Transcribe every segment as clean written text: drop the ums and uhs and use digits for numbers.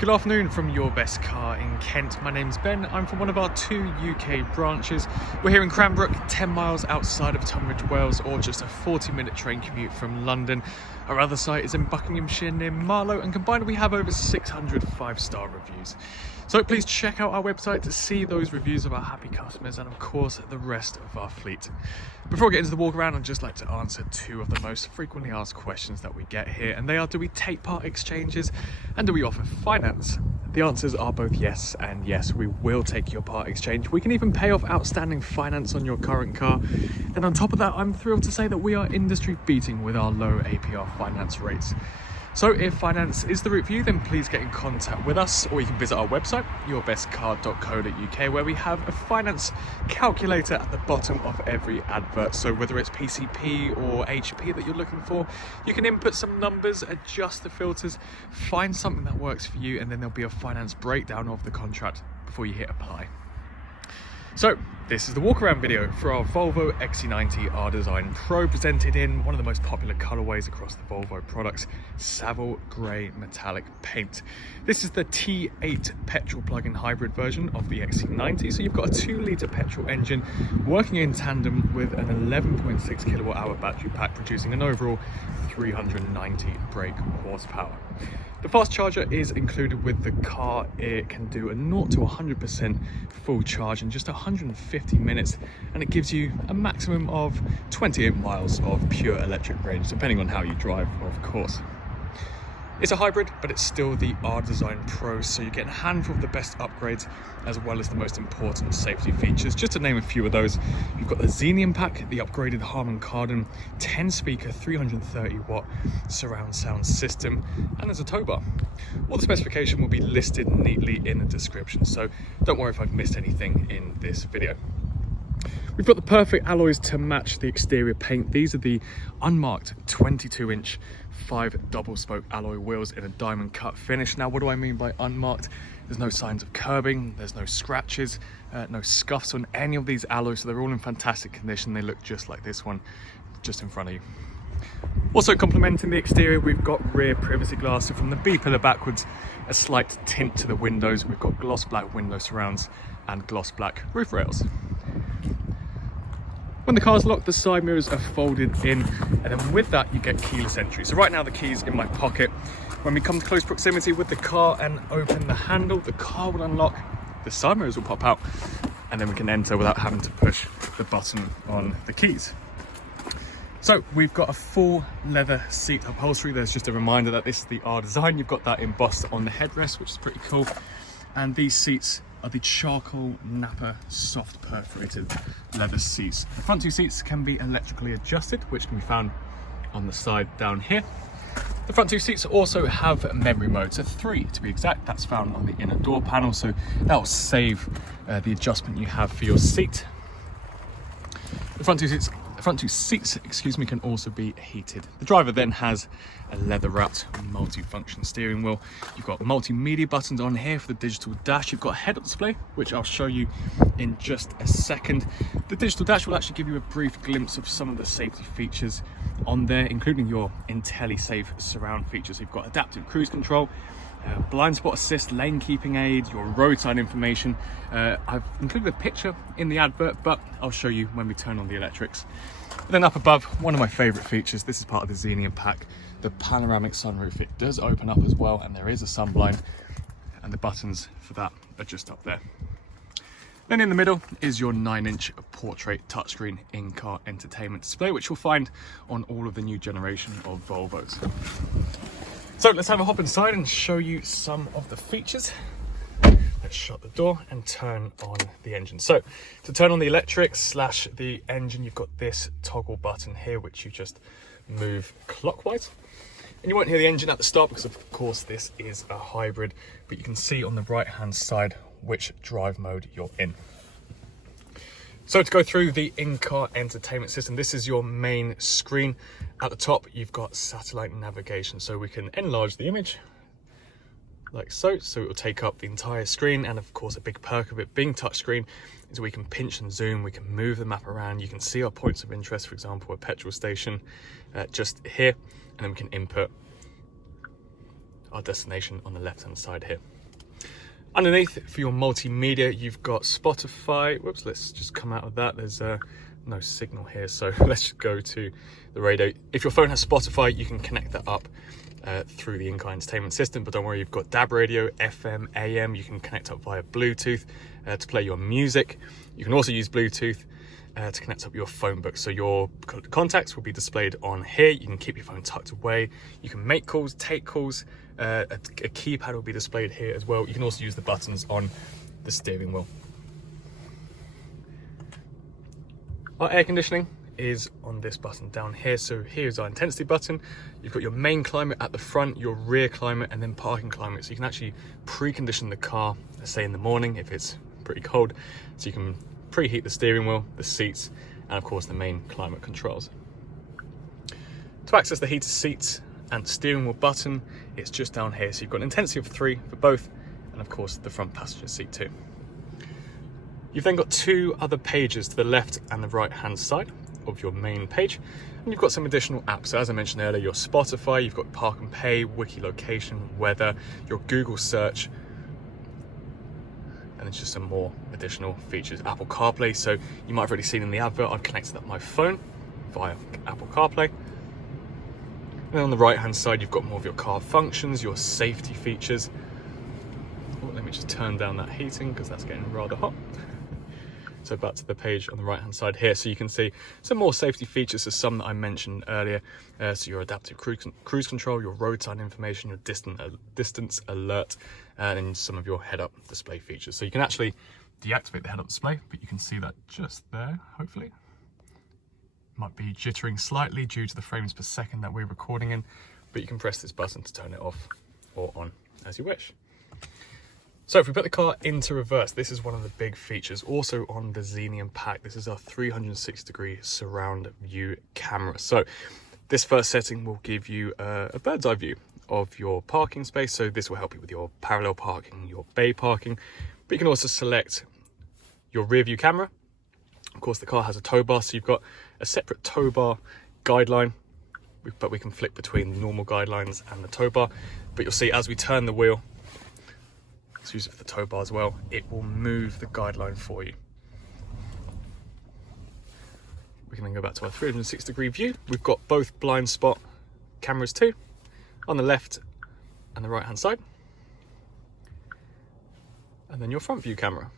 Good afternoon from Your Best Car in Kent. My name's Ben. I'm from one of our 2 UK branches. We're here in Cranbrook, 10 miles outside of Tunbridge Wells, or just a 40-minute train commute from London. Our other site is in Buckinghamshire near Marlow, and combined we have over 600 5-star reviews. So please check out our website to see those reviews of our happy customers and of course the rest of our fleet. Before I get into the walk around, I'd just like to answer 2 of the most frequently asked questions that we get here, and they are: do we take part exchanges and do we offer finance? The answers are both yes and yes. We will take your part exchange. We can even pay off outstanding finance on your current car. And on top of that, I'm thrilled to say that we are industry beating with our low Apr finance rates. So if finance is the route for you, then please get in contact with us, or you can visit our website, yourbestcar.co.uk, where we have a finance calculator at the bottom of every advert. So whether it's PCP or HP that you're looking for, you can input some numbers, adjust the filters, find something that works for you, and then there'll be a finance breakdown of the contract before you hit apply. So this is the walk around video for our Volvo XC90 R Design Pro, presented in one of the most popular colorways across the Volvo products, Savile Grey Metallic Paint. This is the T8 petrol plug-in hybrid version of the XC90. So you've got a 2-litre petrol engine working in tandem with an 11.6 kilowatt hour battery pack, producing an overall 390 brake horsepower. The fast charger is included with the car. It can do a 0 to 100% full charge in just 150 minutes, and it gives you a maximum of 28 miles of pure electric range, depending on how you drive, of course. It's a hybrid, but it's still the R Design Pro, so you get a handful of the best upgrades as well as the most important safety features. Just to name a few of those, you've got the Xenium Pack, the upgraded Harman Kardon 10-speaker 330 watt surround sound system, and there's a tow bar. All the specification will be listed neatly in the description, so don't worry if I've missed anything in this video. We've got the perfect alloys to match the exterior paint. These are the unmarked 22-inch 5 double spoke alloy wheels in a diamond cut finish. Now, what do I mean by unmarked? There's no signs of curbing, there's no scratches, no scuffs on any of these alloys, so they're all in fantastic condition. They look just like this one just in front of you. Also complementing the exterior, we've got rear privacy glass, so from the B-pillar backwards, a slight tint to the windows. We've got gloss black window surrounds and gloss black roof rails. When the car's locked, the side mirrors are folded in, and then with that you get keyless entry. So right now the key's in my pocket. When we come to close proximity with the car and open the handle, the car will unlock, the side mirrors will pop out, and then we can enter without having to push the button on the keys. So we've got a full leather seat upholstery. There's just a reminder that this is the R Design. You've got that embossed on the headrest, which is pretty cool. And these seats are the charcoal nappa soft perforated leather seats. The front 2 seats can be electrically adjusted, which can be found on the side down here. The front 2 seats also have memory mode, so 3 to be exact. That's found on the inner door panel, so that will save the adjustment you have for your seat. The front two seats, can also be heated. The driver then has a leather-wrapped multi-function steering wheel. You've got multimedia buttons on here for the digital dash. You've got a head-up display, which I'll show you in just a second. The digital dash will actually give you a brief glimpse of some of the safety features on there, including your IntelliSafe surround features. You've got adaptive cruise control, blind spot assist, lane keeping aid, your roadside information. I've included a picture in the advert, but I'll show you when we turn on the electrics. And then up above, one of my favorite features, this is part of the Xenium Pack, the panoramic sunroof. It does open up as well, and there is a sunblind, and the buttons for that are just up there. Then in the middle is your 9-inch portrait touchscreen in-car entertainment display, which you'll find on all of the new generation of Volvos. So let's have a hop inside and show you some of the features. Let's shut the door and turn on the engine. So to turn on the electrics / the engine, you've got this toggle button here, which you just move clockwise. And you won't hear the engine at the start because of course this is a hybrid, but you can see on the right hand side which drive mode you're in. So to go through the in-car entertainment system, this is your main screen. At the top, you've got satellite navigation, so we can enlarge the image like so it will take up the entire screen. And of course, a big perk of it being touchscreen is we can pinch and zoom, we can move the map around, you can see our points of interest, for example, a petrol station just here, and then we can input our destination on the left hand side here. Underneath, for your multimedia, you've got Spotify. Whoops, let's just come out of that. There's no signal here, so let's just go to the radio. If your phone has Spotify, you can connect that up through the in-car entertainment system, but don't worry, you've got DAB radio, FM, AM. You can connect up via Bluetooth to play your music. You can also use Bluetooth to connect up your phone book. So your contacts will be displayed on here. You can keep your phone tucked away. You can make calls, take calls. A keypad will be displayed here as well. You can also use the buttons on the steering wheel. Our air conditioning is on this button down here. So here's our intensity button. You've got your main climate at the front, your rear climate, and then parking climate. So you can actually precondition the car, let's say in the morning if it's pretty cold. So you can preheat the steering wheel, the seats, and of course the main climate controls. To access the heated seats and steering wheel button, it's just down here. So you've got an intensity of 3 for both, and of course the front passenger seat too. You've then got 2 other pages to the left and the right hand side of your main page, and you've got some additional apps. So as I mentioned earlier, your Spotify, you've got Park and Pay, Wiki Location, Weather, your Google search, and it's just some more additional features. Apple CarPlay, so you might have already seen in the advert, I've connected up my phone via Apple CarPlay. And on the right hand side, you've got more of your car functions, your safety features. Oh, let me just turn down that heating because that's getting rather hot. So back to the page on the right hand side here. So you can see some more safety features, so some that I mentioned earlier. So your adaptive cruise control, your road sign information, your distance alert, and then some of your head-up display features. So you can actually deactivate the head-up display, but you can see that just there, hopefully. Might be jittering slightly due to the frames per second that we're recording in, but you can press this button to turn it off or on as you wish. So if we put the car into reverse, this is one of the big features also on the Xenium Pack. This is our 360-degree surround view camera. So this first setting will give you a bird's eye view of your parking space. So this will help you with your parallel parking, your bay parking, but you can also select your rear view camera. Of course, the car has a tow bar, so you've got a separate tow bar guideline, but we can flick between the normal guidelines and the tow bar. But you'll see as we turn the wheel, let's use it for the tow bar as well, it will move the guideline for you. We can then go back to our 360-degree view. We've got both blind spot cameras too, on the left and the right hand side. And then your front view camera.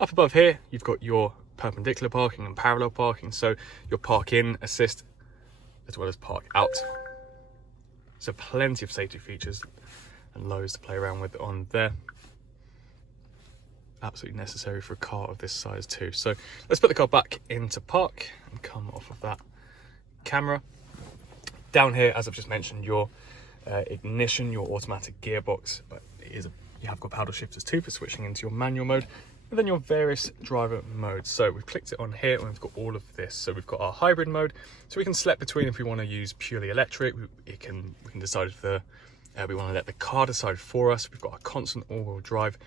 Up above here, you've got your perpendicular parking and parallel parking. So your park in assist as well as park out. So plenty of safety features and loads to play around with on there. Absolutely necessary for a car of this size too. So let's put the car back into park and come off of that camera. Down here, as I've just mentioned, your ignition, your automatic gearbox, but you have got paddle shifters too for switching into your manual mode, and then your various driver modes. So we've clicked it on here and we've got all of this. So we've got our hybrid mode, so we can select between if we want to use purely electric. We can decide if we want to let the car decide for us. We've got our constant all-wheel drive,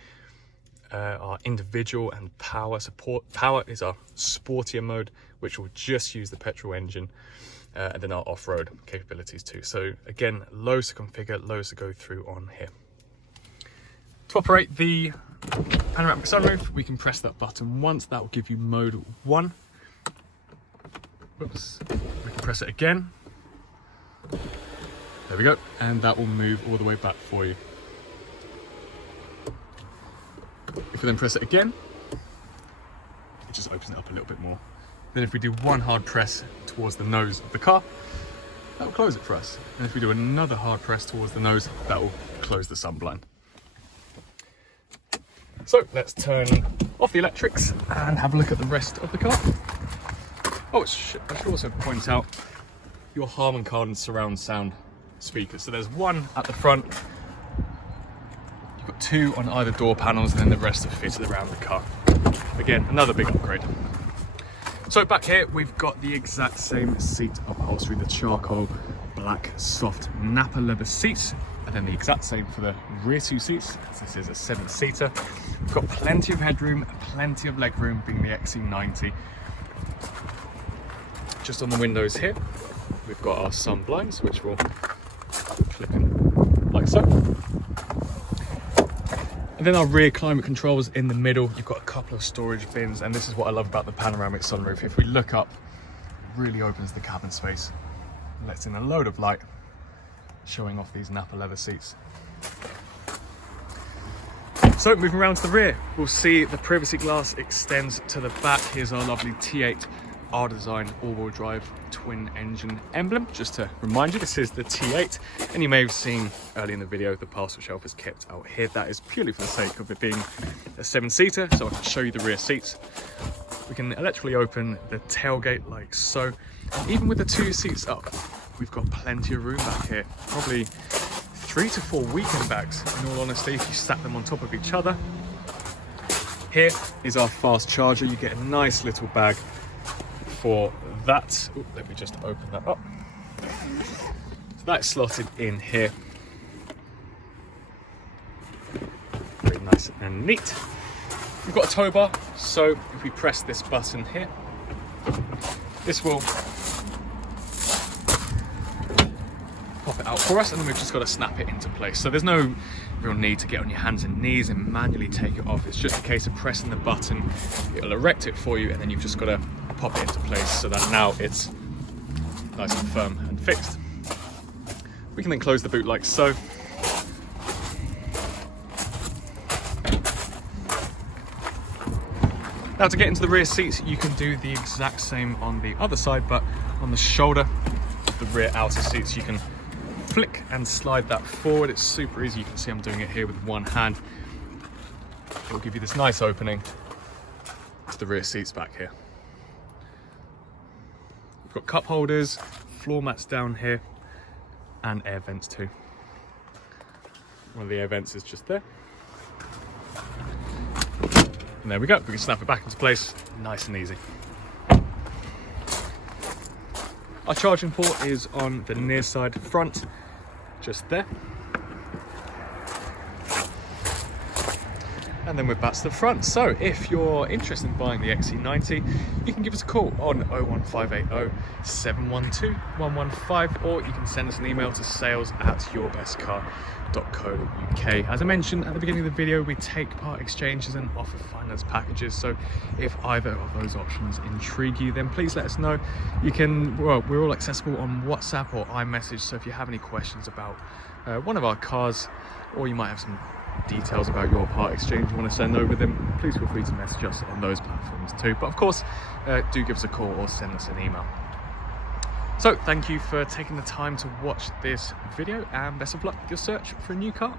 our individual and power support. Power is our sportier mode, which will just use the petrol engine, and then our off-road capabilities too. So again, loads to configure, loads to go through on here. To operate the panoramic sunroof, we can press that button once. That will give you mode 1. Whoops. We can press it again. There we go, and that will move all the way back for you. If we then press it again, it just opens it up a little bit more. Then if we do one hard press towards the nose of the car, that will close it for us. And if we do another hard press towards the nose, that will close the sun blind. So let's turn off the electrics and have a look at the rest of the car. Oh, I should also point out your Harman Kardon surround sound speakers. So there's one at the front, you've got 2 on either door panels, and then the rest are fitted around the car. Again, another big upgrade. So back here, we've got the exact same seat upholstery, the charcoal black soft Napa leather seats, and then the exact same for the rear 2 seats. This is a 7-seater. We've got plenty of headroom, plenty of legroom, being the XC90. Just on the windows here, we've got our sun blinds, which will click and so. And then our rear climate controls in the middle. You've got a couple of storage bins, and this is what I love about the panoramic sunroof. If we look up, it really opens the cabin space, lets in a load of light, showing off these Napa leather seats. So moving around to the rear, we'll see the privacy glass extends to the back. Here's our lovely T8 R-Design all-wheel drive twin engine emblem. Just to remind you, this is the T8, and you may have seen early in the video the parcel shelf is kept out here. That is purely for the sake of it being a 7-seater, so I can show you the rear seats. We can electrically open the tailgate like so. And even with the 2 seats up, we've got plenty of room back here. Probably 3 to 4 weekend bags, in all honesty, if you stack them on top of each other. Here is our fast charger. You get a nice little bag for that. Ooh, let me just open that up. So that's slotted in here. Very nice and neat. We've got a tow bar, so if we press this button here, this will pop it out for us, and then we've just got to snap it into place. So there's no real need to get on your hands and knees and manually take it off. It's just a case of pressing the button, it'll erect it for you, and then you've just got to pop it into place so that now it's nice and firm and fixed. We can then close the boot like so. Now to get into the rear seats, you can do the exact same on the other side, but on the shoulder of the rear outer seats, you can flick and slide that forward. It's super easy. You can see I'm doing it here with one hand. It will give you this nice opening to the rear seats back here. We've got cup holders, floor mats down here, and air vents too. One of the air vents is just there. And there we go. We can snap it back into place, nice and easy. Our charging port is on the near side front, just there. And then we're back to the front. So if you're interested in buying the XC90, you can give us a call on 01580 712 115, or you can send us an email to sales@yourbestcar.co.uk. As I mentioned at the beginning of the video, we take part exchanges and offer finance packages. So if either of those options intrigue you, then please let us know. You can, well, we're all accessible on WhatsApp or iMessage. So if you have any questions about one of our cars, or you might have some details about your part exchange you want to send over, then please feel free to message us on those platforms too. But of course, do give us a call or send us an email. So thank you for taking the time to watch this video, and best of luck with your search for a new car.